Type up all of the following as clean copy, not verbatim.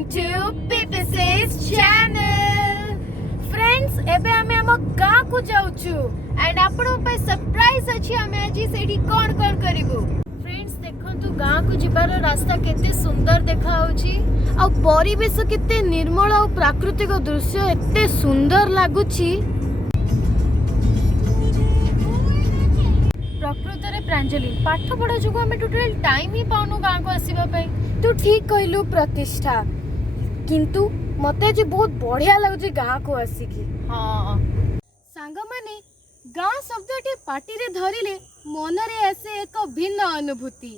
Welcome to PPC's channel. Friends, एबे हमें हम गाँ को जाउछु एंड आपनो पे सरप्राइज अछि हमें आज सेठी कोन करिबु। फ्रेंड्स देखंतु गाँ को जिबार रास्ता केते सुंदर देखा होछि आ परिवेश केते निर्मल आ प्राकृतिक दृश्य एते सुंदर लागुछि। प्रकृत रे प्रांजलि पाठ पढ़ा जो हमें टोटल टाइम ही पाउनु गाँ को आसीबा पई। तू ठीक कहलु प्रतिष्ठा, किंतु मते आज बहुत बढ़िया लगुଛି गाँ को आसिकी। हाँ सांग माने गाँ शब्दटी पाटिरे धरिले मनरे आसे एक भिन्न अनुभूति।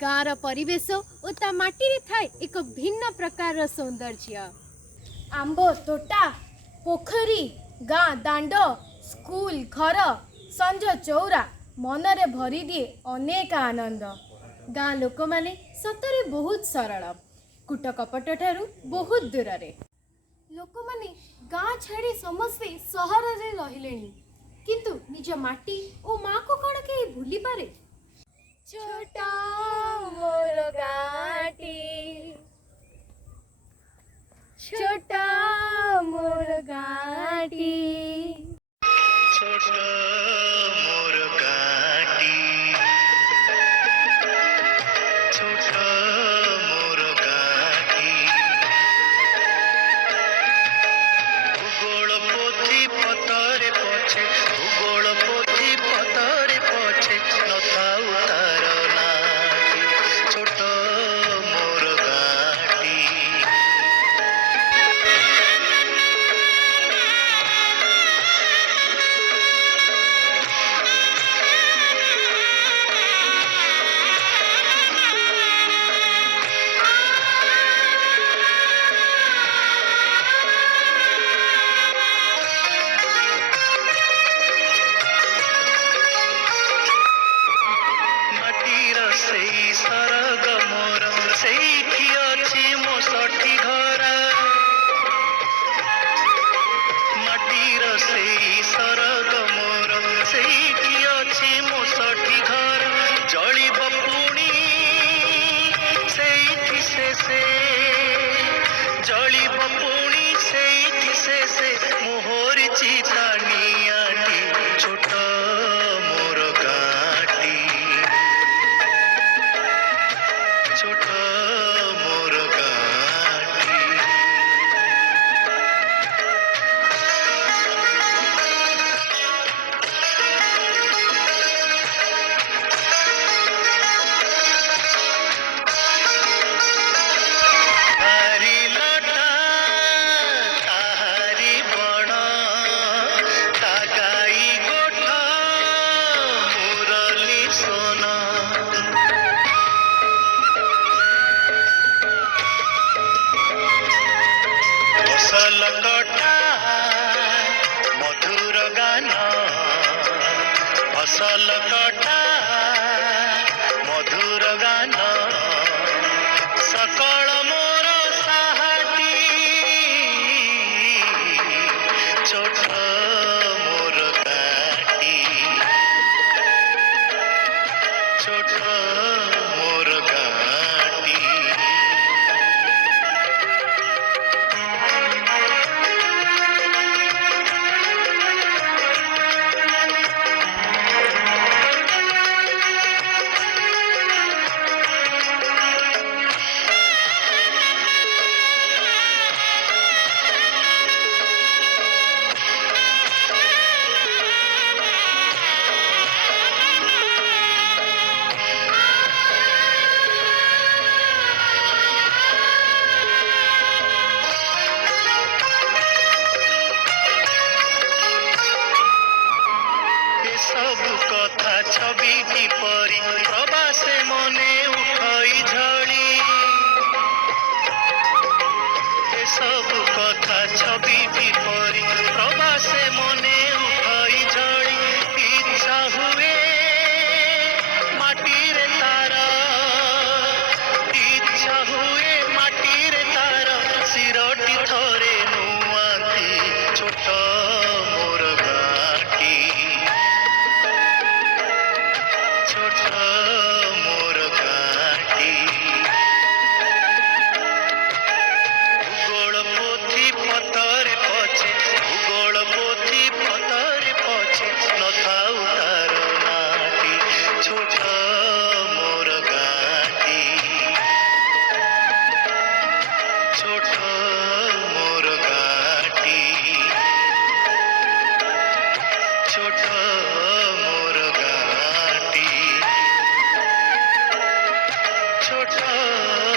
गाँर परिवेश और ता माटिरे थाए एक भिन्न प्रकार सौंदर्य। आंब तोटा, पोखरी, गाँ दांड, स्कूल, घर, संज चौरा मनरे भरी दिए अनेक आनंद। गाँ लोक माने सतरे बहुत सरल, कुट कपट ठारू बहुत दूर रे। लोक माने गाँ छाड़ी समस्ते सहर रे रहिलेनी, किंतु निज माटी ओ माँ को कण के भूली पारे। छोटा मोर गाँटी, छोटा मोर गाँटी, छोटा मोर गाँटी, छोटा मोर गाँटी। भूगोल पोथी पतरे पछे, भूगोल पोथी पतरे पछे नथाउ तार नाटी। छोटा मोर गाँटी। माटीर सेई सरग मोर सेठी अछि मो सठी घर। माटीर सेई सरग मोर सेठी अछि मो सठी घर। जଳିब पुणी सेठी शेषे, जलिब पुणी सेठी शेषे मोहर चिता नियाटी। छोट मोर गाँटी, छोट मोर गाँटी। तारी लटा ताहारी बण, ता गाई गोठ मुरली सोन। फसल कटा मधुर गान, फसल कटा मधुर गान। सकल मोर साहाटी, छोट मोर गाँटी, छोट मोर गाँटी। ଛୋଟ